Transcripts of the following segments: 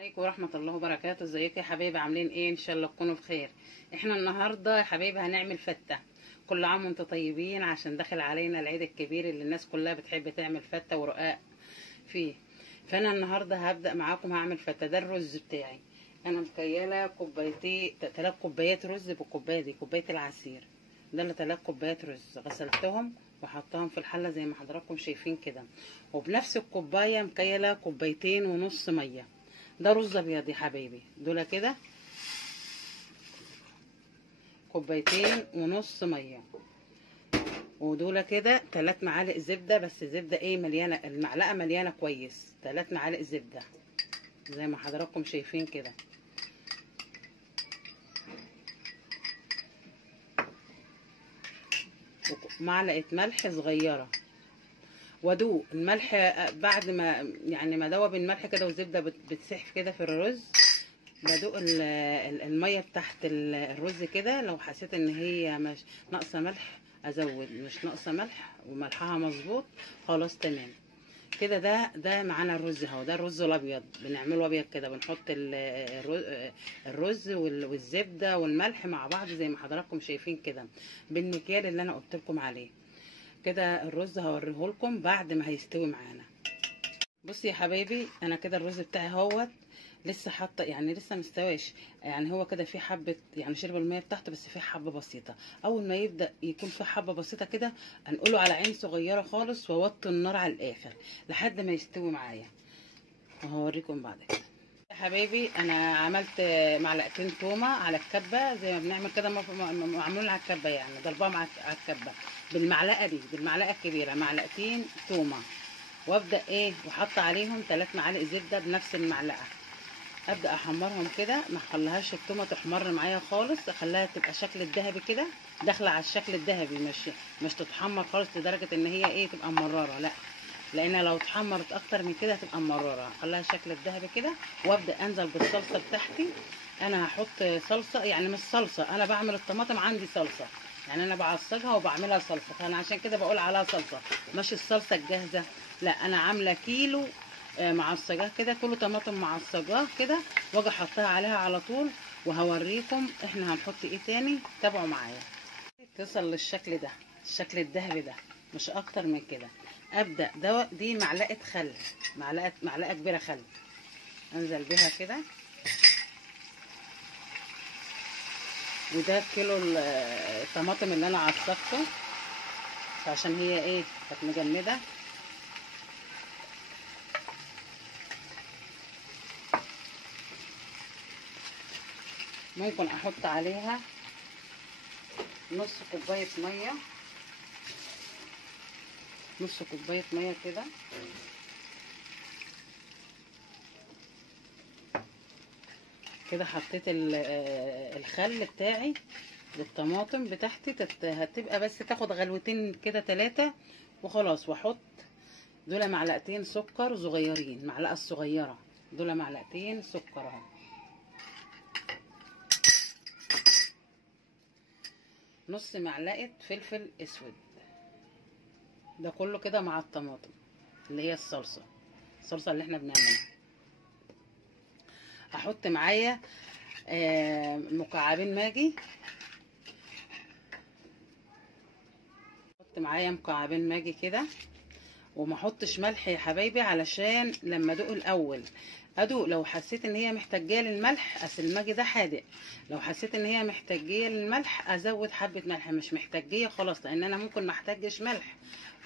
عليكم ورحمة الله وبركاته. ازيكم يا حبايبي؟ عاملين ايه؟ ان شاء الله تكونوا بخير. احنا النهاردة يا حبايبي هنعمل فتة. كل عام وانتم طيبين، عشان داخل علينا العيد الكبير اللي الناس كلها بتحب تعمل فتة ورقاق فيه. فانا النهاردة هبدأ معاكم هعمل فتة. ده الرز بتاعي. انا مكيلة كوبايتين 3 كوبايات رز بالكوباية دي، كوباية العصير. ده اللي 3 كوبايات رز غسلتهم وحطهم في الحلة زي ما حضراتكم شايفين كده. وبنفس الكوباية مكيلة كوبايتين ونص مية. ده رز ابيض يا حبايبي. دول كده كوبايتين ونص ميه. ودول كده 3 معالق زبده، بس زبده ايه مليانه، المعلقه مليانه كويس. 3 معالق زبده زي ما حضراتكم شايفين كده. معلقه ملح صغيره. وادوق الملح بعد ما ما دوب الملح كده والزبده بتسيح كده في الرز. بدوق الميه تحت الرز كده. لو حسيت ان هي مش ناقصه ملح ازود، مش ناقصه ملح وملحها مظبوط خلاص تمام كده. ده معانا الرز اهو. ده الرز الابيض بنعمله ابيض كده. بنحط الرز والزبده والملح مع بعض زي ما حضراتكم شايفين كده بالمكيال اللي انا قلت لكم عليه كده. الرز هوريه لكم بعد ما هيستوي معانا. بصي يا حبايبي، انا كده الرز بتاعي اهوت لسه حاطه، لسه مستواش. هو كده في حبه، شرب الميه بتاعته بس في حبه بسيطه. اول ما يبدا يكون في حبه بسيطه كده هنقوله على عين صغيره خالص واوطي النار على الاخر لحد ما يستوي معايا، وهوريكم بعد كده. يا حبايبي انا عملت معلقتين تومه على الكبه زي ما بنعمل كده، معمول على الكبه، ضربهم على الكبه بالمعلقه دي، بالمعلقه الكبيره. معلقتين تومه، وابدا وحط عليهم 3 معالق زبده بنفس المعلقه. ابدا احمرهم كده، ما اخليهاش التومه تحمر معايا خالص، اخليها تبقى شكل الذهبي كده، داخله على الشكل الذهبي، مش تتحمر خالص لدرجه ان هي تبقى مراره، لا، لان لو اتحمرت اكتر من كده هتبقى مراره. اخليها شكل الذهبي كده، وابدا انزل بالصلصه بتاعتي. انا هحط صلصه، مش صلصه، انا بعمل الطماطم عندي صلصه، انا بعصجها وبعملها صلصه، فانا عشان كده بقول عليها صلصه مش الصلصه الجاهزه. لا، انا عامله كيلو معصجاه كده، كله طماطم معصجاه كده، واجي احطها عليها على طول. وهوريكم احنا هنحط ايه تاني، تابعوا معايا. تصل للشكل ده، الشكل الذهبي ده، مش اكتر من كده. ابدا دي معلقه خل، معلقه كبيره خل، انزل بيها كده. وده كيلو الطماطم اللي انا عصقته، عشان هي كانت مجمده. ممكن احط عليها نص كوبايه ميه، نص كوبايه ميه كده. كده حطيت الخل بتاعي للطماطم بتاعتي، هتبقى بس تاخد غلوتين كده 3 وخلاص. واحط دول معلقتين سكر صغيرين، معلقه الصغيره دول معلقتين سكر اهو. نص معلقه فلفل اسود. ده كله كده مع الطماطم اللي هي الصلصه اللي احنا بنعملها. احط معايا مكعبين ماجي. احط معايا مكعبين ماجي كده، وما احطش ملح يا حبايبي، علشان لما ادوق الاول ادوق. لو حسيت ان هي محتاجه للملح، اصل الماجي ده حادق، لو حسيت ان هي محتاجه للملح ازود حبه ملح، مش محتاجه خلاص، لان انا ممكن ما احتاجش ملح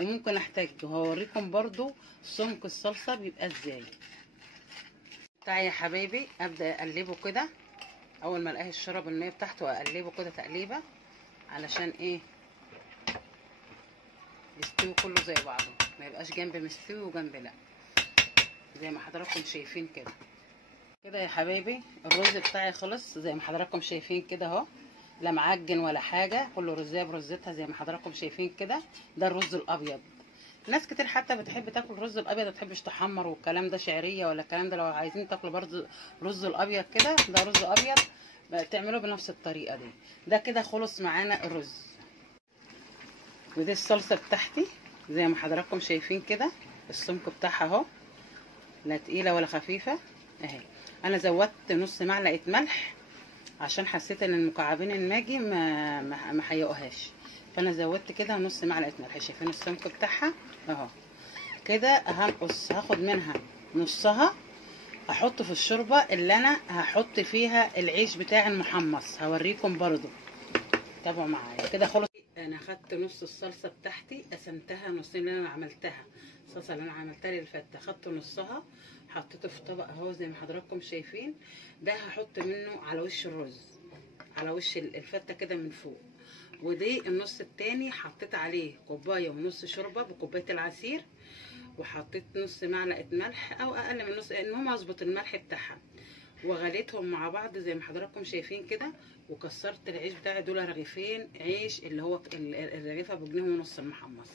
وممكن احتاج. وهوريكم برضو سمك الصلصه بيبقى ازاي. تعالى يا حبايبي ابدا اقلبه كده. اول ما الاقيه الشرب الميه بتاعته اقلبه كده تقليبه، علشان يستوي كله زي بعضه، ما يبقاش جنب مستوي وجنب لا، زي ما حضراتكم شايفين كده. كده يا حبايبي الرز بتاعي خلص زي ما حضراتكم شايفين كده اهو، لا معجن ولا حاجه، كله رزايه برزتها زي ما حضراتكم شايفين كده. ده الرز الابيض. ناس كتير حتى بتحب تاكل الرز الابيض، ما بتحبش تحمر والكلام ده، شعريه ولا الكلام ده. لو عايزين تاكلوا برضه رز الابيض كده، ده رز ابيض تعملوه بنفس الطريقه دي. ده كده خلص معانا الرز. ودي الصلصه بتاعتي زي ما حضراتكم شايفين كده، السمك بتاعها اهو، لا تقيله ولا خفيفه اهي. انا زودت نص معلقه ملح عشان حسيت ان المكعبين الماجي ما حيقوهاش، فانا زودت كده نص معلقه ملح. شايفين السمك بتاعها اهو كده. هنقص، هاخد منها نصها احطه في الشوربه اللي انا هحط فيها العيش بتاعي المحمص، هوريكم برضو، تابعوا معايا كده. خلص انا خدت نص الصلصه بتاعتي، قسمتها نصين اللي انا عملتها، الصلصه اللي انا عملتها للفته خدت نصها حطيته في طبق اهو زي ما حضراتكم شايفين. ده هحط منه على وش الرز، على وش الفته كده من فوق. ودي النص التاني حطيت عليه كوبايه ونص شوربه بكوبايه العصير، وحطيت نص معلقه ملح او اقل من نص، المهم اظبط الملح بتاعها، وغليتهم مع بعض زي ما حضراتكم شايفين كده. وكسرت العيش بتاعي، دول رغيفين عيش اللي هو الرغيفه بجنيه ونص المحمص،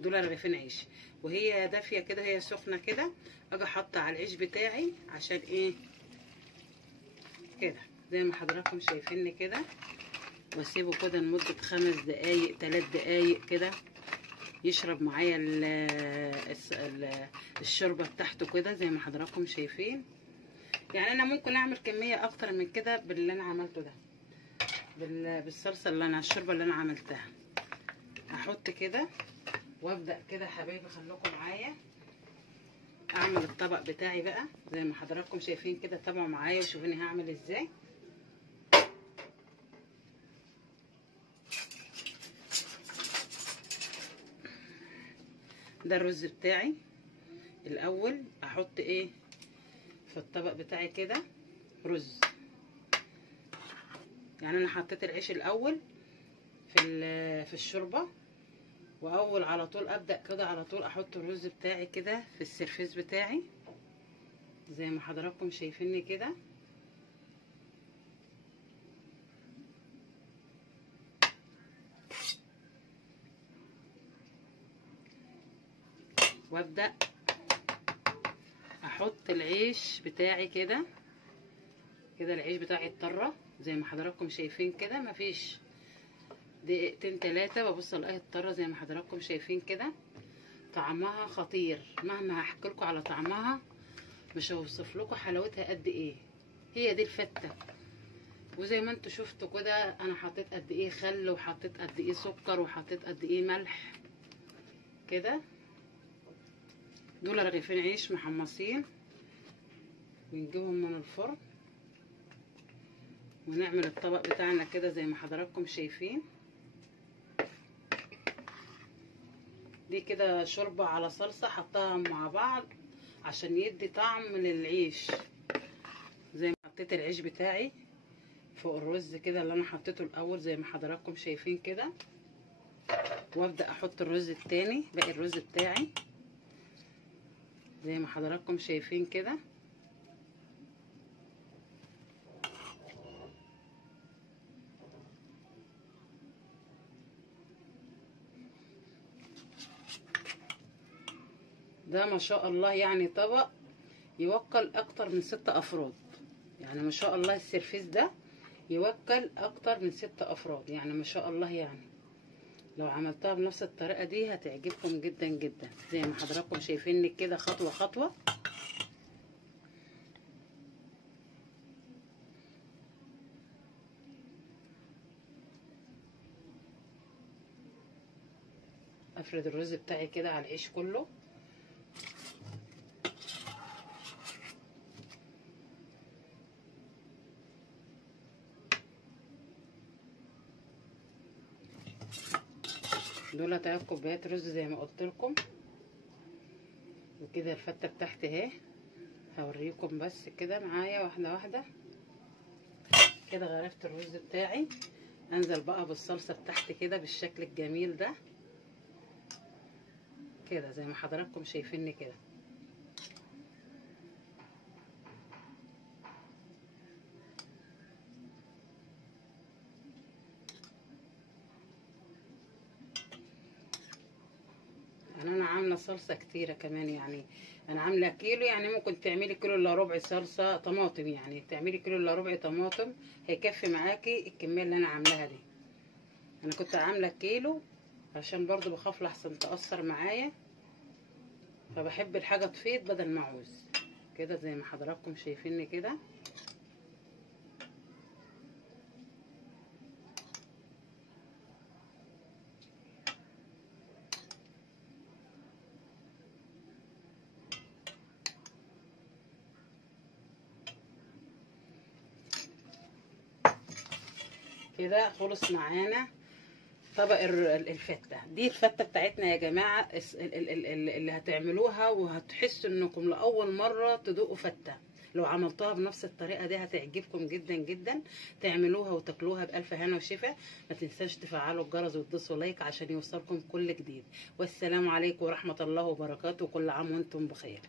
دول رغيفين عيش. وهي دافيه كده، هي سخنه كده، اجي احط على العيش بتاعي عشان ايه كده زي ما حضراتكم شايفيني كده، واسيبه كده لمده 5 دقايق 3 دقايق كده يشرب معايا الشوربه بتاعته كده زي ما حضراتكم شايفين. يعني انا ممكن اعمل كميه اكتر من كده باللي انا عملته ده، بالصلصه اللي انا الشوربه اللي انا عملتها. هحط كده وابدا كده حبايبي، خليكم معايا اعمل الطبق بتاعي بقى زي ما حضراتكم شايفين كده. تابعوا معايا وشوفوني هعمل ازاي. ده الرز بتاعي. الاول احط ايه في الطبق بتاعي كده رز، يعني انا حطيت العيش الاول في الشوربه، واول على طول ابدا كده على طول احط الرز بتاعي كده في السرفيس بتاعي زي ما حضراتكم شايفيني كده. وابدا احط العيش بتاعي كده كده. العيش بتاعي اتطرى زي ما حضراتكم شايفين كده، مفيش دقيقتين 3 ببص الاقيها اتطرى زي ما حضراتكم شايفين كده. طعمها خطير، مهما هحكي لكم على طعمها مش هوصف لكم حلاوتها قد ايه. هي دي الفته. وزي ما انتوا شفتوا كده انا حطيت قد ايه خل، وحطيت قد ايه سكر، وحطيت قد ايه ملح كده. دول رغيفين عيش محمصين بنجيبهم من الفرن، ونعمل الطبق بتاعنا كده زي ما حضراتكم شايفين. دي كده شوربه على صلصه حطها مع بعض عشان يدي طعم للعيش. زي ما حطيت العيش بتاعي فوق الرز كده اللي انا حطيته الاول زي ما حضراتكم شايفين كده، وابدا احط الرز التاني باقي الرز بتاعي زي ما حضراتكم شايفين كده. ده ما شاء الله يعني طبق يوكل اكتر من 6 افراد، يعني ما شاء الله السرفيس ده يوكل اكتر من 6 افراد، يعني ما شاء الله. يعني لو عملتها بنفس الطريقه دي هتعجبكم جدا جدا زي ما حضراتكم شايفيني كده خطوه خطوه. افرد الرز بتاعي كده على العيش كله. دول 3 كوبايات رز زي ما قلت لكم. وكده الفته بتاعتي اهي، هوريكم بس كده معايا واحده واحده كده. غرفت الرز بتاعي، انزل بقى بالصلصه بتاعتي كده بالشكل الجميل ده كده زي ما حضراتكم شايفيني كده. يعني انا عامله صلصه كتيره كمان، يعني انا عامله كيلو، يعني ممكن تعملي كيلو الا ربع صلصه طماطم، يعني تعملي كيلو الا ربع طماطم هيكفي معاكي الكميه اللي انا عاملاها دي. انا كنت عامله كيلو عشان برضو بخاف لحسن تأثر معايا، فبحب الحاجه تفيض بدل ما اعوز. كده زي ما حضراتكم شايفيني كده. كده خلص معانا طبق الفته دي. الفته بتاعتنا يا جماعه اللي هتعملوها وهتحسوا انكم لاول مره تدوقوا فته. لو عملتوها بنفس الطريقه دي هتعجبكم جدا جدا. تعملوها وتاكلوها بالف هنا وشفا. ما تنساش تفعلوا الجرس وتدوسوا لايك عشان يوصلكم كل جديد. والسلام عليكم ورحمه الله وبركاته. كل عام وانتم بخير.